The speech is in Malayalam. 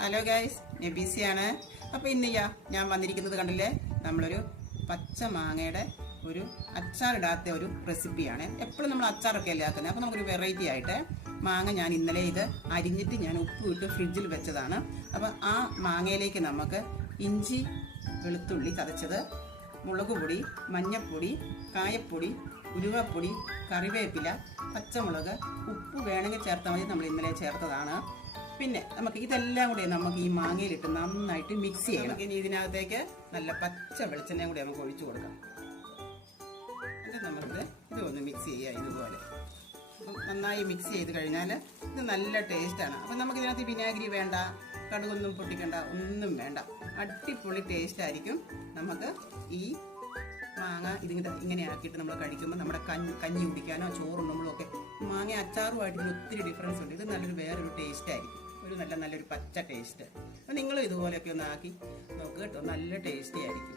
Hello guys, നബീസിയാണ്. അപ്പോൾ ഇന്ന് ഞാൻ വന്നിരിക്കുന്നത് കണ്ടില്ലേ, നമ്മളൊരു പച്ച മാങ്ങയുടെ ഒരു അച്ചാറിടാത്ത ഒരു റെസിപ്പിയാണ്. എപ്പോഴും നമ്മൾ അച്ചാറൊക്കെ അല്ലേ ആക്കുന്നത്. അപ്പോൾ നമുക്കൊരു വെറൈറ്റി ആയിട്ട് മാങ്ങ ഞാൻ ഇന്നലെ ഇത് അരിഞ്ഞിട്ട് ഞാൻ ഉപ്പ് ഇട്ട് ഫ്രിഡ്ജിൽ വെച്ചതാണ്. അപ്പോൾ ആ മാങ്ങയിലേക്ക് നമുക്ക് ഇഞ്ചി, വെളുത്തുള്ളി ചതച്ചത്, മുളക് പൊടി, മഞ്ഞൾപ്പൊടി, കായപ്പൊടി, ഉലുവപ്പൊടി, കറിവേപ്പില, പച്ചമുളക്, ഉപ്പ് വേണമെങ്കിൽ ചേർത്താൽ മതി. നമ്മൾ ഇന്നലെ ചേർത്തതാണ്. പിന്നെ നമുക്ക് ഇതെല്ലാം കൂടി നമുക്ക് ഈ മാങ്ങയിലിട്ട് നന്നായിട്ട് മിക്സ് ചെയ്യണം. ഇനി ഇതിനകത്തേക്ക് നല്ല പച്ച വെളിച്ചെണ്ണയും കൂടി നമുക്ക് ഒഴിച്ചു കൊടുക്കാം. എന്നിട്ട് നമുക്കിത് ഇതൊന്ന് മിക്സ് ചെയ്യാം ഇതുപോലെ. അപ്പം നന്നായി മിക്സ് ചെയ്ത് കഴിഞ്ഞാൽ ഇത് നല്ല ടേസ്റ്റാണ്. അപ്പം നമുക്ക് ഇതിനകത്ത് വിനാഗിരി വേണ്ട, കടുകൊന്നും പൊട്ടിക്കണ്ട, ഒന്നും വേണ്ട. അടിപൊളി ടേസ്റ്റ് ആയിരിക്കും. നമുക്ക് ഈ മാങ്ങ ഇങ്ങനെ ആക്കിയിട്ട് നമ്മൾ കഴിക്കുമ്പോൾ നമ്മുടെ കഞ്ഞി കുടിക്കാനോ ചോറുണ്ണുമ്പോഴോ ഒക്കെ മാങ്ങ അച്ചാറുമായിട്ട് ഇതിന് ഒത്തിരി ഡിഫറൻസ് ഉണ്ട്. ഇത് നല്ലൊരു വേറൊരു ടേസ്റ്റ് ആയിരിക്കും, ഒരു നല്ലൊരു പച്ച ടേസ്റ്റ്. അപ്പം നിങ്ങളും ഇതുപോലെയൊക്കെ ഒന്ന് ആക്കി നോക്കുക കേട്ടോ, നല്ല ടേസ്റ്റി ആയിരിക്കും.